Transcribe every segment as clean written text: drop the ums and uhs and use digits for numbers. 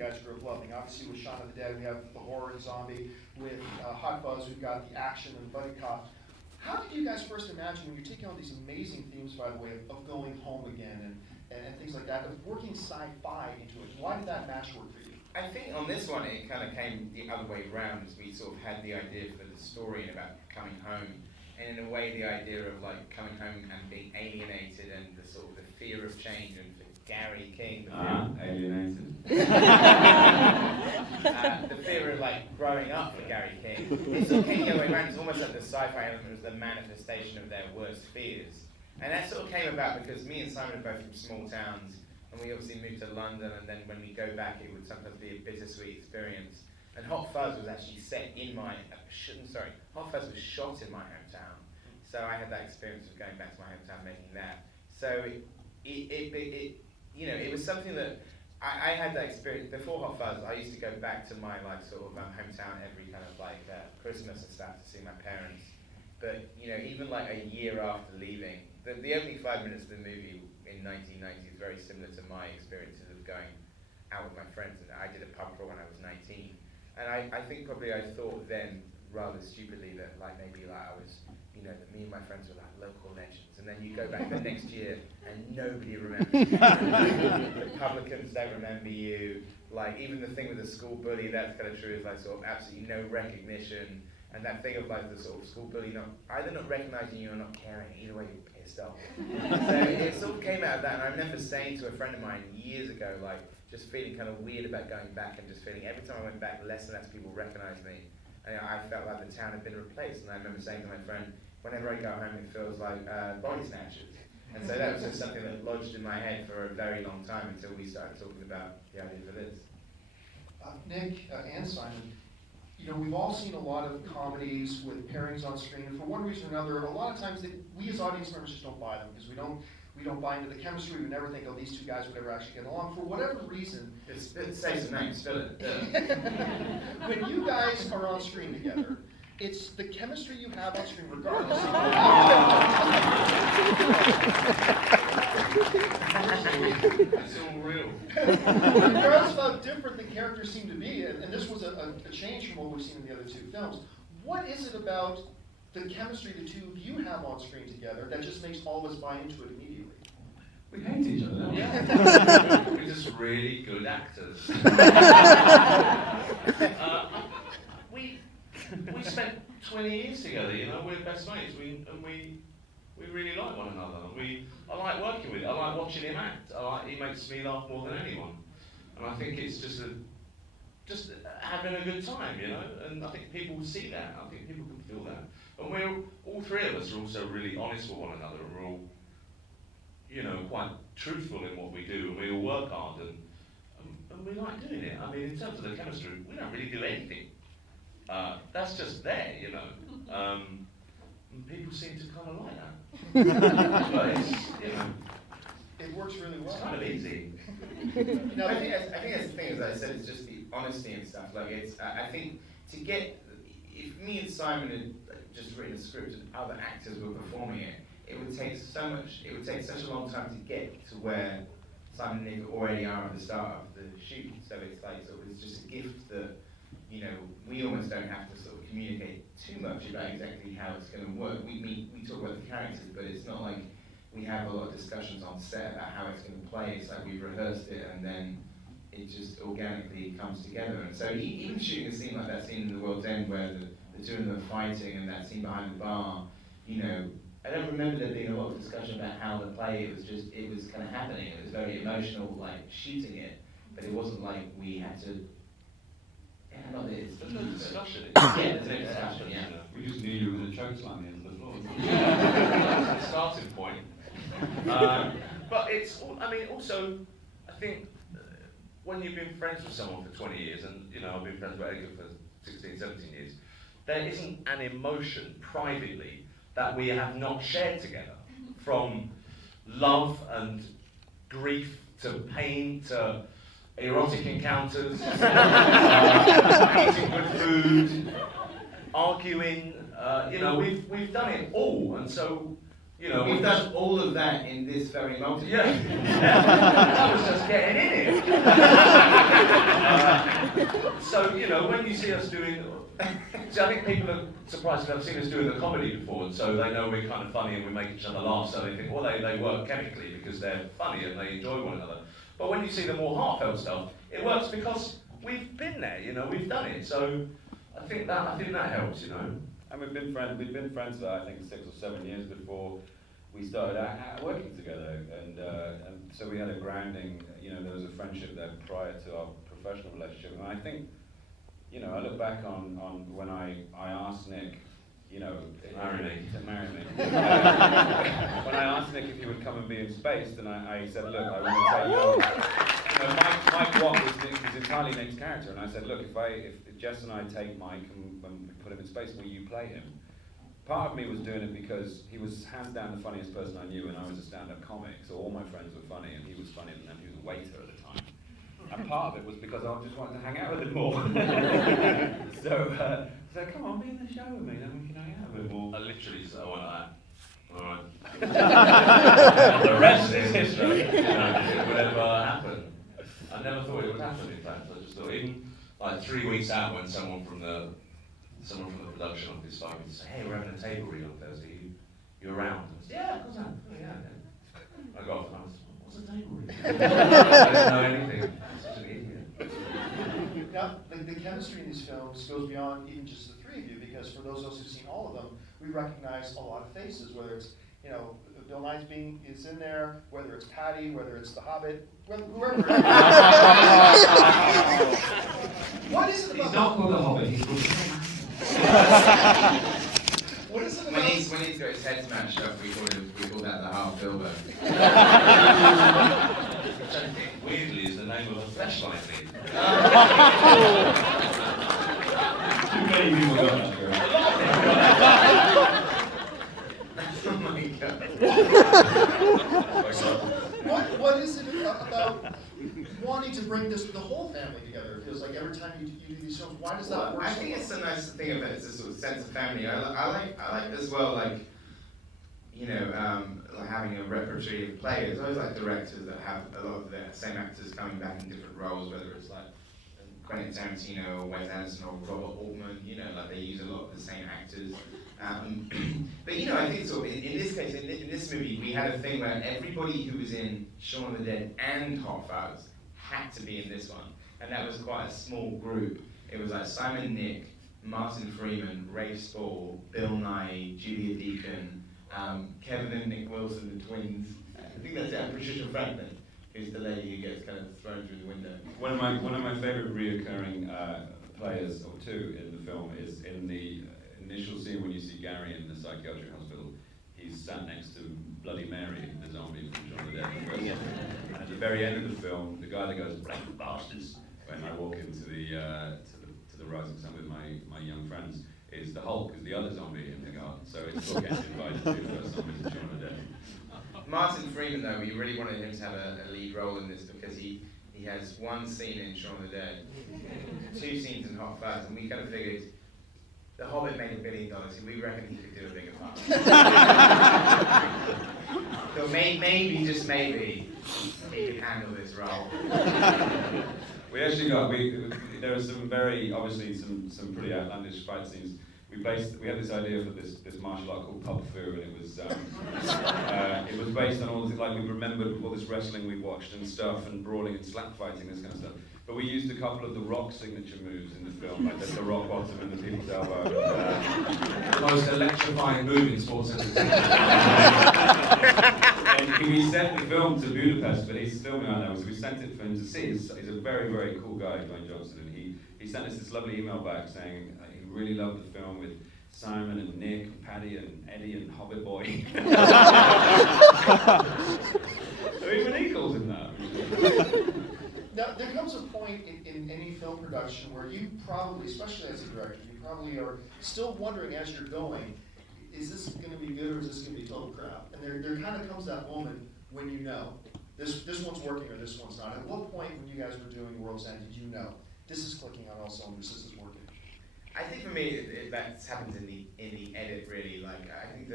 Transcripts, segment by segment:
guys grew up loving. Obviously, with Shaun of the Dead, we have the horror and zombie. With Hot Fuzz, we've got the action and buddy cop. How did you guys first imagine, when you're taking all these amazing themes, by the way, of going home again and things like that, of working sci-fi into it? Why did that match work for you? I think on this one it kind of came the other way around, as we sort of had the idea for the story and about coming home, and in a way the idea of like coming home and being alienated and the sort of the fear of change, and for Gary King, Alienated. The fear of like growing up for Gary King. It sort of came the other way around. It's almost like the sci-fi element was the manifestation of their worst fears, and that sort of came about because me and Simon are both from small towns. And we obviously moved to London, and then when we go back, it would sometimes be a bittersweet experience. And Hot Fuzz was actually set in my, Hot Fuzz was shot in my hometown. So I had that experience of going back to my hometown making that. So it was something that I had that experience before Hot Fuzz. I used to go back to my like sort of hometown every kind of like Christmas and stuff to see my parents. But even like a year after leaving, the opening 5 minutes of the movie in 1990 is very similar to my experiences of going out with my friends. And I did a pub crawl when I was 19, and I think probably I thought then rather stupidly that like maybe like I was, that me and my friends were like local legends, and then you go back the next year and nobody remembers you. The publicans don't remember you. Like even the thing with the school bully, that's kind of true. Is like sort of absolutely no recognition. And that thing of like the sort of school bully either not recognizing you or not caring, either way you're pissed off. So it sort of came out of that, and I remember saying to a friend of mine years ago, like just feeling kind of weird about going back, and just feeling every time I went back, less and less people recognized me. And I felt like the town had been replaced, and I remember saying to my friend, whenever I go home it feels like body snatchers. And so that was just something that lodged in my head for a very long time until we started talking about the idea for this. Nick and Simon, we've all seen a lot of comedies with pairings on screen, and for one reason or another, a lot of times we as audience members just don't buy them because we don't buy into the chemistry. We never think, oh, these two guys would ever actually get along. For whatever reason, Say some names, spill it. when you guys are on screen together, it's the chemistry you have on screen, regardless of It's all real. regardless of how different the characters seem to be, and this was a change from what we've seen in the other two films. What is it about the chemistry the two of you have on screen together that just makes all of us buy into it immediately? We hate each other, don't we? Yeah. We're just really good actors. We spent 20 years together, we're best mates, we really like one another. I like working with him, I like watching him act, he makes me laugh more than anyone. And I think it's just having a good time, and I think people will see that, I think people can feel that. And all three of us are also really honest with one another, and we're all, quite truthful in what we do, and we all work hard, and we like doing it. I mean, in terms of the chemistry, we don't really do anything. That's just there, and people seem to kind of like that. But it's, It works really well. it's kind of easy. Now, I think that's the thing, as I said, it's just the honesty and stuff. Like I think if me and Simon had just written a script and other actors were performing it, it would take such a long time to get to where Simon and Nick already are at the start of the shoot. So it's like, it's just a gift that, we almost don't have to sort of communicate too much about exactly how it's going to work. We talk about the characters, but it's not like we have a lot of discussions on set about how it's going to play. It's like we've rehearsed it and then it just organically comes together. And so even shooting a scene like that scene in The World's End where the two of them are fighting, and that scene behind the bar, I don't remember there being a lot of discussion about how the play, it was kind of happening. It was very emotional, like shooting it, but it wasn't like we had to, not that it's... There's no discussion. There's no discussion, yeah. We just knew you were going to choke slam me into the floor. That's the starting point. But it's, also, I think when you've been friends with someone for 20 years, and I've been friends with Edgar for 16, 17 years, there isn't an emotion privately that we have not shared together, from love and grief to pain to erotic encounters, eating good food, arguing. We've done it all, and so we've done all of that in this very moment. Yeah, that was just getting in it. So, you know, when you see us doing, see, I think people are surprised because they've seen us doing the comedy before, and so they know we're kind of funny and we make each other laugh, so they think, well, they work chemically because they're funny and they enjoy one another. But when you see the more heartfelt stuff, it works because we've been there, you know, we've done it. So I think that helps, you know. And we've been friends for I think 6 or 7 years before we started working together, and so we had a grounding. You know, there was a friendship there prior to our professional relationship, and I think, you know, I look back on when I asked Nick, you know, to marry me. When I asked Nick if he would come and be in Space, then I said, look, I want to take you know, Mike Watt was entirely Nick's character, and I said, look, if Jess and I take Mike and when we put him in Space, will you play him? Part of me was doing it because he was hands down the funniest person I knew, and I was a stand-up comic, so all my friends were funny, and he was funnier than them. He was a waiter at the time. And part of it was because I just wanted to hang out with him more. So come on, be in the show with me, then we can hang out a bit more. I literally said, I want that. Alright. The rest is history. You know, it would ever happen. I never thought it would happen, in fact. I just thought, even like 3 weeks out, when someone from the production office started to say, hey, we're having a table read on Thursday, you around? I said, yeah, of course I am. Oh, yeah. I got off and I was, what's a table read? I didn't know anything. I'm such an idiot. Now, the chemistry in these films goes beyond even just the three of you, because for those of us who've seen all of them, we recognize a lot of faces, whether it's, you know, Bill Nye's is in there, whether it's Patty, whether it's The Hobbit, whoever. What is it about? He's not called The Hobbit, he's called What is it about? When he's got his head smashed up, we call that the half Bilbo. Which I think, weirdly, is the name of a flashlight thing. Too many people got that girl. Oh my god. What is it about wanting to bring the whole family together? It feels like every time you do these films, why does that work? I think it's a nice thing of it. It's a sort of sense of family. I like as well, like, you know, like having a repertory of players. I always like directors that have a lot of the same actors coming back in different roles, whether it's like Quentin Tarantino or Wes Anderson or Robert Altman. You know, like they use a lot of the same actors. But you know, I think sort of in this case, in this movie, we had a thing where everybody who was in Shaun of the Dead and Hot Fuzz had to be in this one, and that was quite a small group. It was like Simon Nick, Martin Freeman, Rafe Spall, Bill Nye, Julia Deacon, Kevin and Nick Wilson, the twins. I think that's it. And Patricia Franklin, who's the lady who gets kind of thrown through the window. One of my favourite reoccurring players, or two, in the film is in the initial scene when you see Gary in the psychiatric hospital. He's sat next to Bloody Mary, the zombie from Shaun of the Dead. Yeah. And at the very end of the film, the guy that goes, "Black bastards," when I walk into to the Rising Sun with my young friends, is the Hulk, is the other zombie in the garden. So it's bookended by the two first zombies in Shaun of the Dead. Martin Freeman, though, we really wanted him to have a lead role in this because he has one scene in Shaun of the Dead, 2 scenes in Hot Fuzz, and we kind of figured The Hobbit made $1 billion, and we reckon he could do a bigger part. So maybe, just maybe, he could handle this role. We actually there were some very, obviously some pretty outlandish fight scenes. We had this idea for this martial art called Pub Fu, and it was based on all this, like we remembered all this wrestling we watched and stuff, and brawling and slap fighting, this kind of stuff. But we used a couple of the Rock signature moves in the film, like the rock bottom and the people's elbow. The most electrifying move in sports entertainment. And we sent the film to Budapest, but he's filming right now, so we sent it for him to see. He's a very, very cool guy, Dwayne Johnson, and he sent us this lovely email back saying he really loved the film with Simon and Nick, and Paddy and Eddie and Hobbit Boy. So even he calls him that. Now, there comes a point in any film production where you probably, especially as a director, you probably are still wondering as you're going, is this going to be good or is this going to be total crap? And there kind of comes that moment when you know, this one's working or this one's not. At what point when you guys were doing World's End did you know, this is clicking on all cylinders, this is working? I think for me, that happens in the edit, really. Like, I think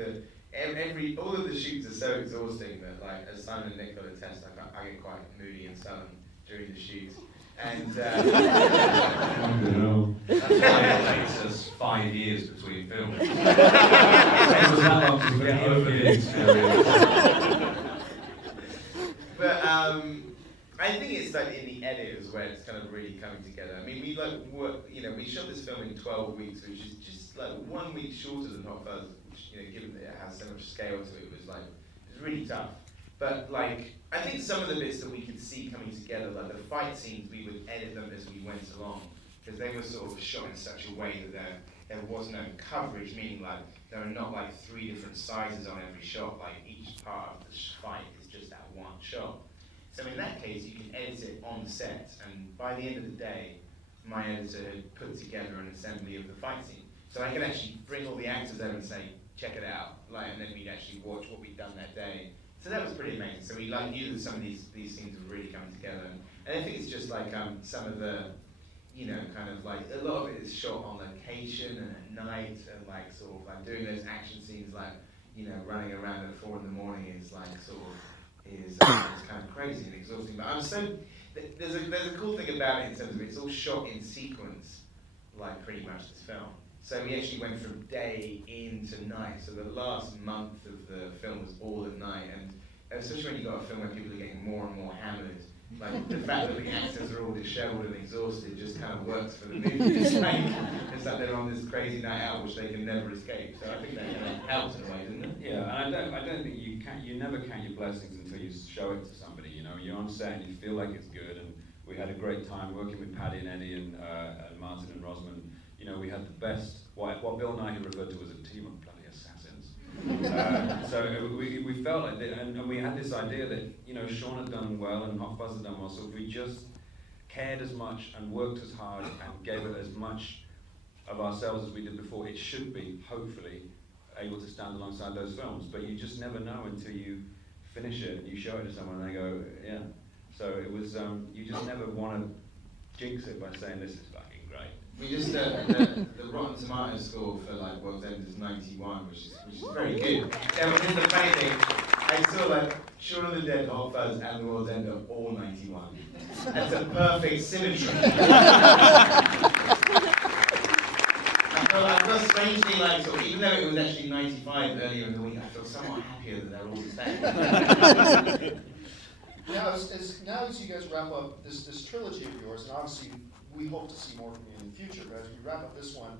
all of the shoots are so exhausting that, like, as Simon and Nick got a test, I get quite moody and sullen during the shoots. And That's why it takes us 5 years between films. It takes us that long to get over the experience. But I think it's like in the edit is where it's kind of really coming together. I mean, we like work, you know, we shot this film in 12 weeks, which is just like 1 week shorter than Hot Fuzz, which, you know, given that it has so much scale to it, was like, it was really tough. But like, I think some of the bits that we could see coming together, like the fight scenes, we would edit them as we went along, because they were sort of shot in such a way that there was no coverage, meaning like there are not like 3 different sizes on every shot, like each part of the fight is just that one shot. So in that case, you can edit it on the set, and by the end of the day, my editor had put together an assembly of the fight scene. So I could actually bring all the actors over and say, check it out, like, and then we'd actually watch what we'd done that day. So that was pretty amazing. So we like knew that some of these scenes were really coming together. And I think it's just like some of the, you know, kind of like, a lot of it is shot on location and at night, and like sort of like doing those action scenes, like, you know, running around at 4 in the morning is like sort of, is kind of crazy and exhausting. But I'm so, there's a cool thing about it in terms of it's all shot in sequence, like pretty much this film. So we actually went from day into night. So the last month of the film was all at night, and especially when you've got a film where people are getting more and more hammered, like the fact that the actors are all disheveled and exhausted just kind of works for the movie. It's like they're on this crazy night out which they can never escape. So I think that kind of helped in a way, didn't it? Yeah, and I don't think you never count your blessings until you show it to somebody. You know, you're on set and you feel like it's good, and we had a great time working with Paddy and Eddie and Martin and Rosman. You know, we had the best, what Bill Nighy referred to as a team of bloody assassins. So we felt like that, and we had this idea that, you know, Sean had done well and Hot Fuzz had done well, so if we just cared as much and worked as hard and gave it as much of ourselves as we did before, it should be, hopefully, able to stand alongside those films. But you just never know until you finish it and you show it to someone and they go, yeah. So it was, you just never want to jinx it by saying this is fucking great. We just, the Rotten Tomatoes score for like World's End is 91, which is very good. Yeah, but here's the funny thing, I saw like Shaun of the Dead, Hot Fuzz and The World's End are all 91. That's a perfect symmetry. I felt strangely like, sort of, even though it was actually 95 earlier in the week, I feel somewhat happier that they're all the same. Now, as you guys wrap up this trilogy of yours, and obviously we hope to see more from you in the future, but as we wrap up this one,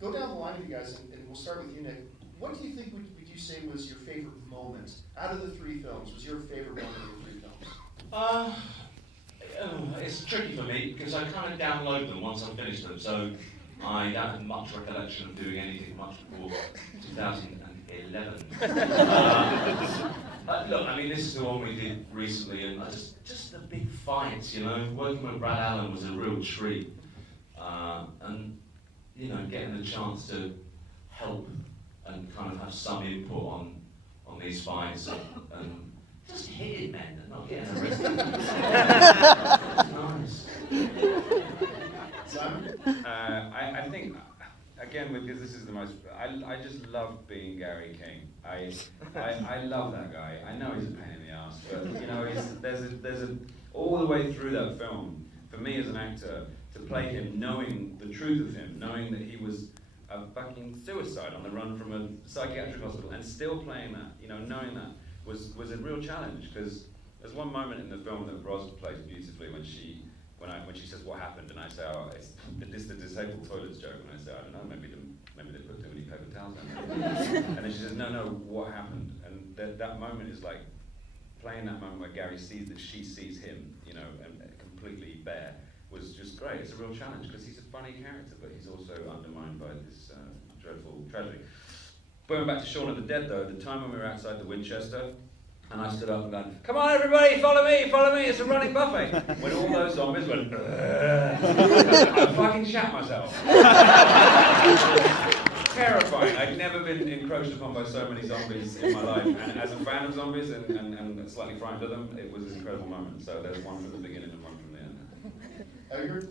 go down the line with you guys, and we'll start with you, Nick. What do you think would you say was your favorite moment out of the 3 films? Was your favorite moment of the 3 films? It's tricky for me because I kind of download them once I've finished them, so I don't have much recollection of doing anything much before 2011. Look, I mean, this is the one we did recently, and just the big fights, you know. Working with Brad Allen was a real treat, and you know, getting the chance to help and kind of have some input on these fights and just hitting men and not getting arrested. That's nice. Simon? I think, again, because this is the most, I just love being Gary King. I love that guy. I know he's a pain in the ass, but you know, there's a all the way through that film, for me as an actor, to play him, knowing the truth of him, knowing that he was a fucking suicide on the run from a psychiatric hospital, and still playing that, you know, knowing that was a real challenge, because there's one moment in the film that Ros plays beautifully when she says what happened, and I say, oh, it's the disabled toilets joke, and I say, I don't know, maybe they put too many paper towels in there. And then she says, no, what happened? And that moment is like playing that moment where Gary sees that she sees him, you know, and completely bare, was just great. It's a real challenge because he's a funny character, but he's also undermined by this dreadful tragedy. Going back to Shaun of the Dead, though, the time when we were outside the Winchester, and I stood up and went, come on everybody, follow me, it's a running buffet. When all those zombies went, I fucking shat myself. Terrifying. I'd never been encroached upon by so many zombies in my life, and as a fan of zombies and slightly frightened of them, it was an incredible moment. So there's one from the beginning and one from the end. Edgar?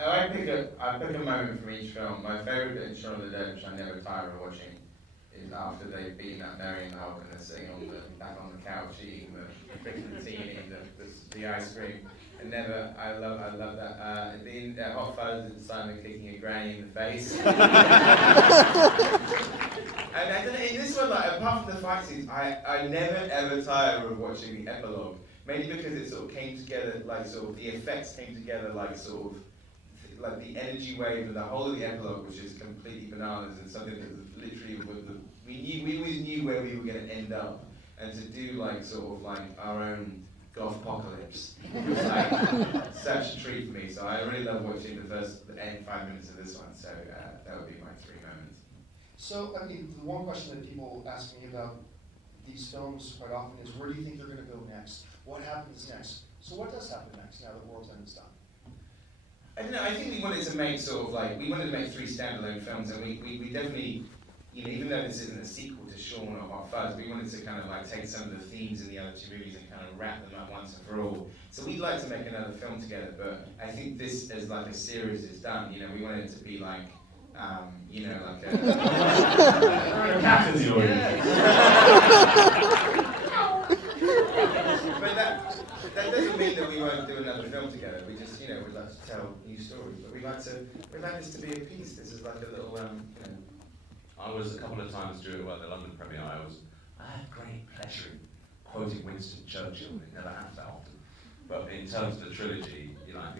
I pick a moment from each film. My favourite bit in Shaun of the Dead, which I never tire of watching, is after they've beaten up Mary and the Hulk and they're sitting back on the couch eating the tea and eating the ice cream. I love that. In Hot Fuzz, it's Simon kicking a granny in the face. And I don't know, in this one, like, apart from the fight scenes, I never ever tire of watching the epilogue. Mainly because it sort of came together, like sort of the effects came together, like sort of like the energy wave and the whole of the epilogue was just completely bananas and something that was literally we always knew where we were going to end up, and to do like sort of like our own goth apocalypse was like such a treat for me. So I really love watching the first 5 minutes of this one. So that would be my 3 moments. So, I mean, the one question that people ask me about these films quite often is, where do you think they're going to go next? What happens next? So what does happen next now that World's End is done? I don't know, I think we wanted to make sort of like, we wanted to make 3 standalone films, and we definitely, you know, even though this isn't a sequel to Shaun or Hot Fuzz, we wanted to kind of like take some of the themes in the other 2 movies and kind of wrap them up once and for all. So we'd like to make another film together, but I think this as like a series is done, you know, we wanted it to be like, you know, like a... Cat in the audience. But that doesn't mean that we won't do another film together. We just, you know, we'd like to tell new stories. But we'd like this to be a piece. This is like a little, you know. I was a couple of times during the London premiere. I had great pleasure in quoting Winston Churchill. It never happens that often. But in terms of the trilogy, you know, I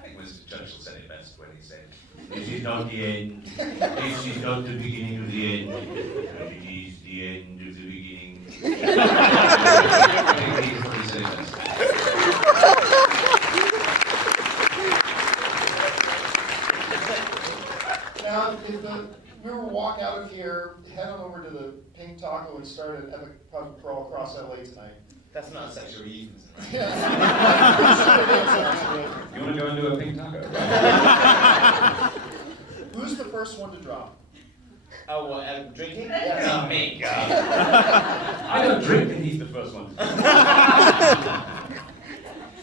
think Winston Churchill said it best when he said, "This is not the end. This is not the beginning of the end. But it is the end of the beginning." I think he probably said it best. Now, if we were to walk out of here, head on over to the Pink Taco and start an epic pub crawl across LA tonight. That's not a sexual euphemism, right? You want to go and do a pink taco? Who's the first one to drop? Oh, what, drinking? Yes. Not me, God. I don't drink, and he's the first one.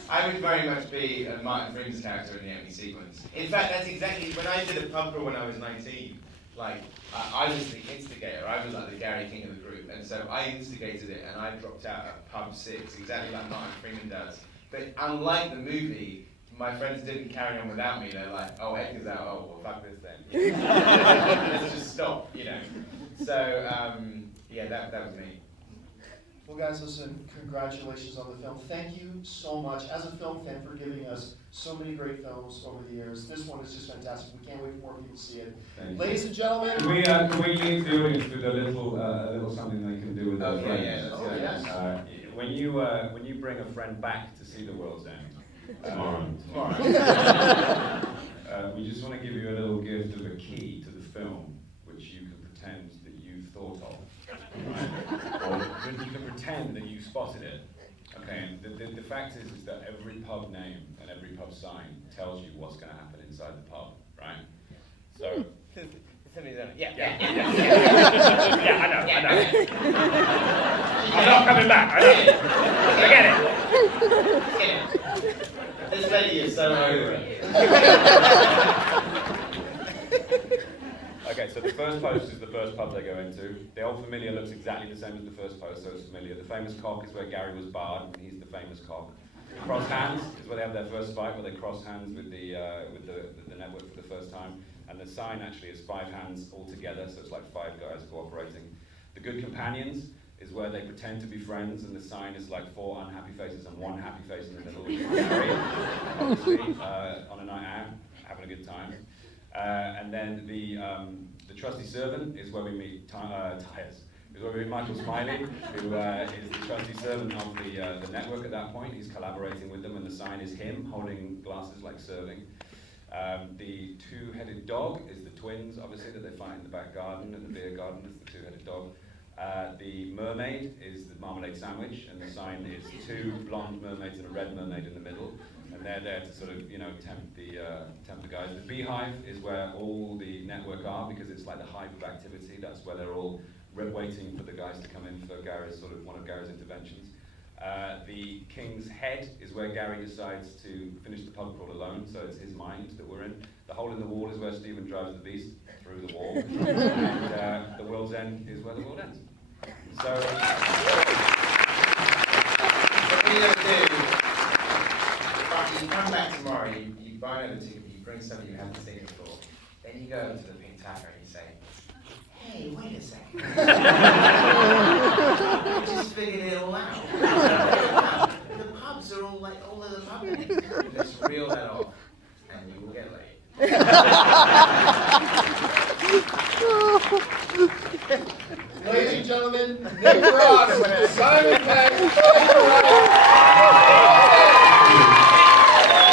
I would very much be Martin Freeman's character in the opening sequence. In fact, that's exactly, when I did a pub crawl when I was 19, like, I was the instigator. I was like the Gary King of the group, and so I instigated it, and I dropped out at pub 6, exactly like Martin Freeman does. But unlike the movie, my friends didn't carry on without me. They're like, "Oh, Edgar's out. Oh, well, fuck this then. Let's just stop," you know. So yeah, that was me. Well, guys, listen, congratulations on the film. Thank you so much, as a film fan, for giving us so many great films over the years. This one is just fantastic. We can't wait for more people to see it. Ladies and gentlemen. Can we leave the audience with a little something they can do with their friends? Yeah, that's good. Yes. When you bring a friend back to see The World's End, Tomorrow. we just want to give you a little gift of a key to the film, which you can pretend that you've thought of. Right? Or you can pretend that you spotted it. Okay, and the fact is that every pub name and every pub sign tells you what's going to happen inside the pub, right? So. Yeah, I know. I'm not coming back. I know. Forget it. This lady is so over it. Okay, so the first post is the first pub they go into. The Old Familiar looks exactly the same as the first post, so it's familiar. The Famous Cock is where Gary was barred, and he's the famous cock. Cross Hands is where they have their first fight, where they cross hands with the network for the first time. And the sign actually is 5 hands all together, so it's like 5 guys cooperating. The Good Companions is where they pretend to be friends, and the sign is like 4 unhappy faces and 1 happy face in the middle. Gary, obviously, on a night out, having a good time. And then the Trusty Servant is where we meet Tyres. Is where we meet Michael Smiley, who is the trusty servant of the network at that point. He's collaborating with them, and the sign is him holding glasses like serving. The 2-headed dog is the twins, obviously, that they find in the back garden, and the beer garden is the 2-headed dog. The mermaid is the marmalade sandwich, and the sign is 2 blonde mermaids and a red mermaid in the middle, and they're there to sort of, you know, tempt the guys. The beehive is where all the network are, because it's like the hive of activity. That's where they're all waiting for the guys to come in for Gary's sort of one of Gary's interventions. The King's Head is where Gary decides to finish the pub crawl alone, so it's his mind that we're in. The Hole in the Wall is where Stephen drives the beast through the wall. And The World's End is where the world ends. So, What we're going to do, you come back tomorrow, you buy another ticket, you bring something you haven't seen before, then you go over to the Pink Tavern and you say, hey, wait a second. I just figured it all out. The pubs are all like all of the pubs. Just reel that off, and you will get laid. Ladies and gentlemen, Nick Ross, Simon Pegg, Edgar Wright.